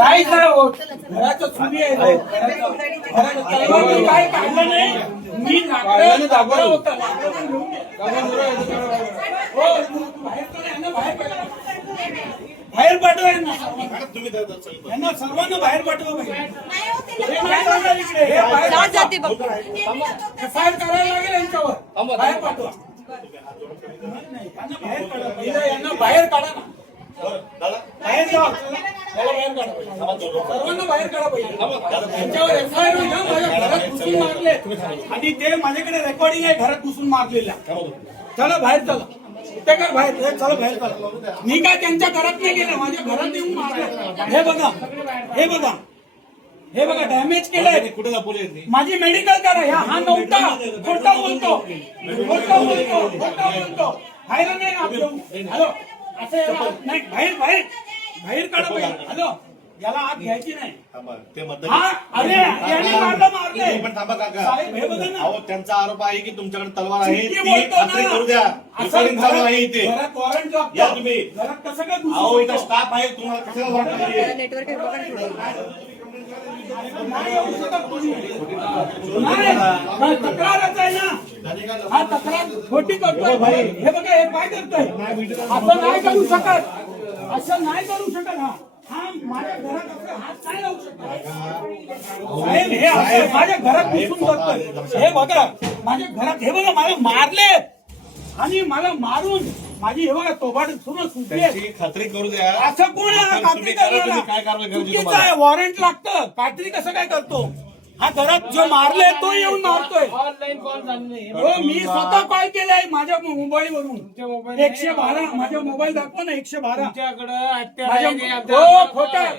काय काय होत घराचं चुली आहे काय काढलं नाही मी लाकडाने दाबला होता बाहेर पाठवा यांना सर्वांना बाहेर पाठवा एफ आय आर करायला लागेल यांच्यावर बाहेर पाठवा यांना बाहेर काढा ना बाहेर जा बाहेर काढा सर्वांना बाहेर काढा पाहिजे त्यांच्यावर एफ आय आर माझ्या घरात घुसून मारले आणि ते माझ्याकडे रेकॉर्डिंग आहे घरात घुसून मारलेल्या चला बाहेर चला कर बाहेर चला बाहेर चला मी काय त्यांच्या घरात नाही गेलं माझ्या घरात येऊन मारलं हे बघा हे बघा हे बघा डॅमेज केलंय कुठे दाखवले माझी मेडिकल करा हा नव्हता खोटा बोलतो खोटा बोलतो खोटा बोलतो बाहेर नाही हॅलो असं नाही बाहेर बाहेर बाहेर काढा पाहिजे हॅलो याला आत घ्यायची नाही अरे याने मारले पण थांबा काका साहेब हे बघा ना अहो त्यांचा आरोप आहे की तुमच्याकडे तलवार आहे ती बोलतो खात्री करू द्या असं चालू आहे इथे घरात वॉरंट या तुम्ही घरात कसं काय अहो इथं स्टाफ आहे तुम्हाला कशाला वॉरंट पाहिजे नाही येऊ शकत कोणी. नाही, हा तक्रारच आहे ना हा तक्रार खोटी करतोय हे बघा हे काय करतोय असं नाही करू शकत असं नाही करू शकत हा हा माझ्या घरात हात नाही लावू शकत साहेब हे असं माझ्या घरात घुसून बघतोय हे बघा माझ्या घरात हे बघा मला मारले आणि मला मारून माझी हे बघा तोबाड सुरू सुटली खात्री करू द्या असं कोण आहे खात्री करणार वॉरंट लागतं खात्री कसं काय करतो हा घरात जो मारले तो येऊन मारतोय ऑनलाईन कॉल झाले हो मी स्वतः कॉल केलाय माझ्या मोबाईल वरून 112 माझा मोबाईल दाखवा ना 112 हो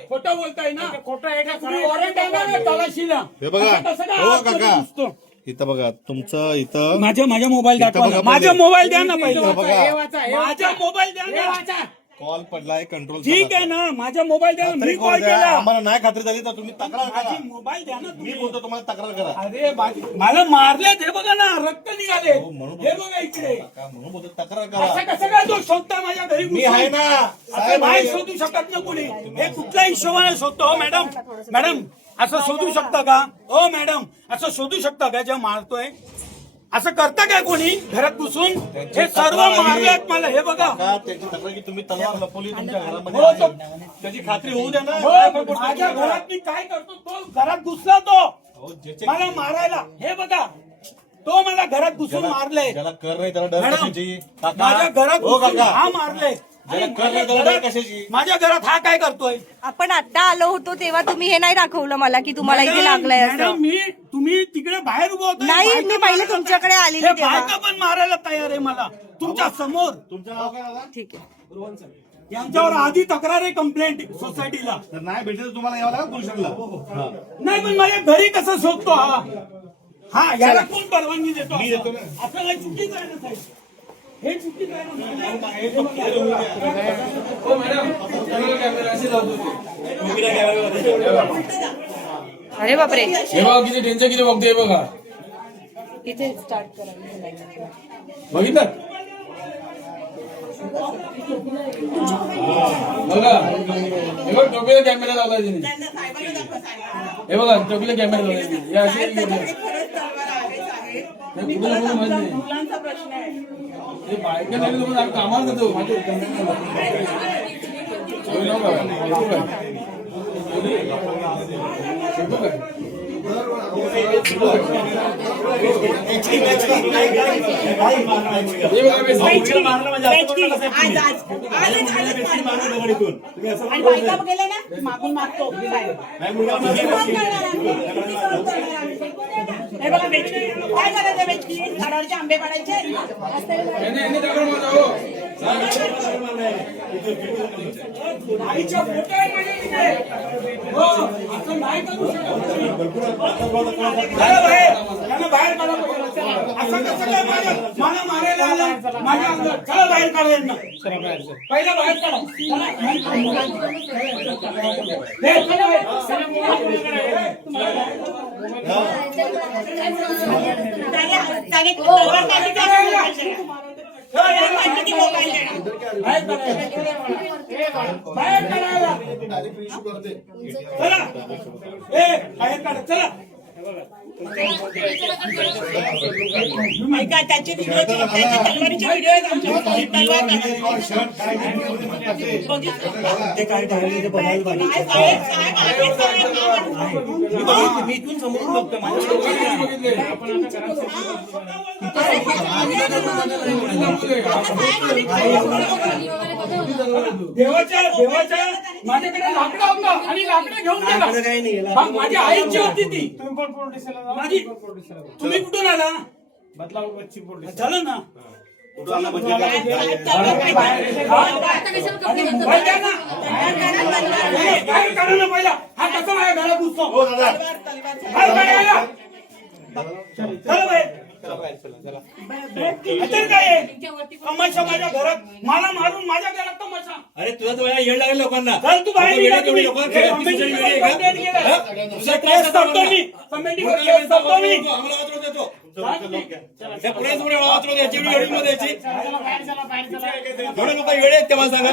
खोटं बोलताय ना वॉरंट आणा ना तलाशीला हे बघा हो काका इथं बघा तुमचं इथं माझा मोबाईल दाखवा ना. माझा मोबाईल द्या ना पहिला माझा मोबाईल द्या ना कॉल पडलाय कंट्रोल ठीक आहे ना माझा मोबाईल द्या ना मी कॉल केला आम्हाला नाही खात्री झाली तर तुम्ही तक्रार करा माझी मोबाईल द्या ना मी तुम्ही बोलतो तुम्हाला तक्रार करा अरे मला मारलेत हे बघा ना रक्त निघाले म्हणून हे बघा इकडे का म्हणून बोलतो तक्रार असं करा कसं काय तो शोधता माझ्या घरी मी आहे ना असं नाही शोधू शकत ना कुणी हे कुठल्या हिशोबाने शोधतो हो मॅडम मॅडम असं शोधू शकता का हो मॅडम असं शोधू शकता का जे मारतोय असं करता काय कोणी घरात घुसून हे सर्व मारलेत मला हे बघा का त्याची तक्रार की तुम्ही तलवार लपवली तुमच्या हो घरामध्ये तो त्याची खात्री होऊ द्या ना हो, माझ्या घरात मी काय करतो तो घरात घुसला तो मला मारायला हे बघा तो मला घरात घुसून मारले ज्याला कर नाही त्याला डर कशाची माझ्या घरात हो घुसून काका हा मारले ज्याला कर नाही त्याला डर कशाची माझ्या घरात हा काय करतोय आपण आता आलो होतो तेव्हा तुम्ही हे नाही दाखवलं मला की तुम्हाला इथे लागलंय मॅडम असं मी तुम्ही तिकडे बाहेर उभं होते नाही, मी पहिले तुमच्याकडे आलेली हे तेव्हा. बायका पण मारायला तयार आहे मला तुमच्या समोर तुमचं नाव काय दादा ठीक आहे यांच्यावर आधी तक्रार आहे कंप्लेंट सोसायटीला तर नाही भेटले तर तुम्हाला यावं लागेल पोलिसांना नाही पण माझ्या घरी कसं शोधतो हा याला कोण परवानगी देतो मी देतो ना. असं काही चुकीचं आहे ना साहेब हे चुकीचं आहे ना अरे बापरे हे बघा किती टेन्शन किती बघते बघा इथे स्टार्ट करा बघितलं बघा हे बघ टोपीला कॅमेरा लावला तिने हे बघा टोपीला कॅमेरा लावला हे असे मुलांचा प्रश्न आहे हे बायका नाही तुम्ही आम्ही कामाला करतो आणि बायका गेले ना मागून मागतो हे बघा बेचकी काय करायचं बेचकी झाडावरचे आंबे पाडायचे आईच्या पोटात आहे माझ्या इथे. हो, असं नाही करू शकत. चला बाहेर. चला बाहेर काढा पहिले. असं कसं काय मला मारायला आलं? माझ्या अंगावर. चला बाहेर काढा यांना. पहिला बाहेर काढा. चला. हे, चला बाहेर. किती मोबाईल देणार बाहेर काढायला. बाहेर काढायला. चला ए बाहेर काढा चला. ऐका त्याचे व्हिडिओ त्याचे तलवारीचे व्हिडिओ आहेत आमच्याकडे. तलवार ते काय टाळले ते बघायला पाहिजे. साहेब साहेब आहेत साहेब. मी इथून समोरून बघतो माझ्या देवाच्या देवाच्या माझ्याकडे लाकडं होतं आणि लाकडं घेऊन गेला. माझी आईची होती ती. माझी तुम्ही कुठून आला झालं ना बाहेर काढा ना पहिला. हा कसा माझ्या घरात घुसतो. बाहेर काढायला. चला बाहेर. आता काय आहे? तमाशा माझ्या घरात मला मारून माझ्या घरात तमाशा. अरे तुझा तर येड लागेल लोकांना. चल तू बाहेर निघा तुम्ही. लोकांना केस करतो मी. कमेंटवर केस करतो मी. एवढे लोक वेळ आहेत तेव्हा सांगा.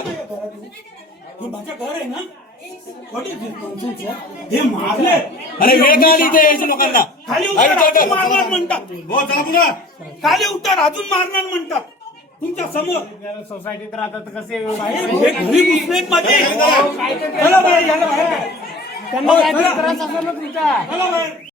हे माझं घर आहे ना. What is this nonsense, sir? हे मारले. अरे वेळ का आली इथे यायच्या लोकांना. खाली उतर अजून मारणार म्हणतात. खाली उतर अजून मारणार म्हणतात तुमच्या समोर. सोसायटीत राहतात कसे साहेब, हे घरी घुसलेत माझे. चला बाहेर याला बाहेर. त्यांना काहीतरी त्रास असेल ना तुमचा. चला बाहेर.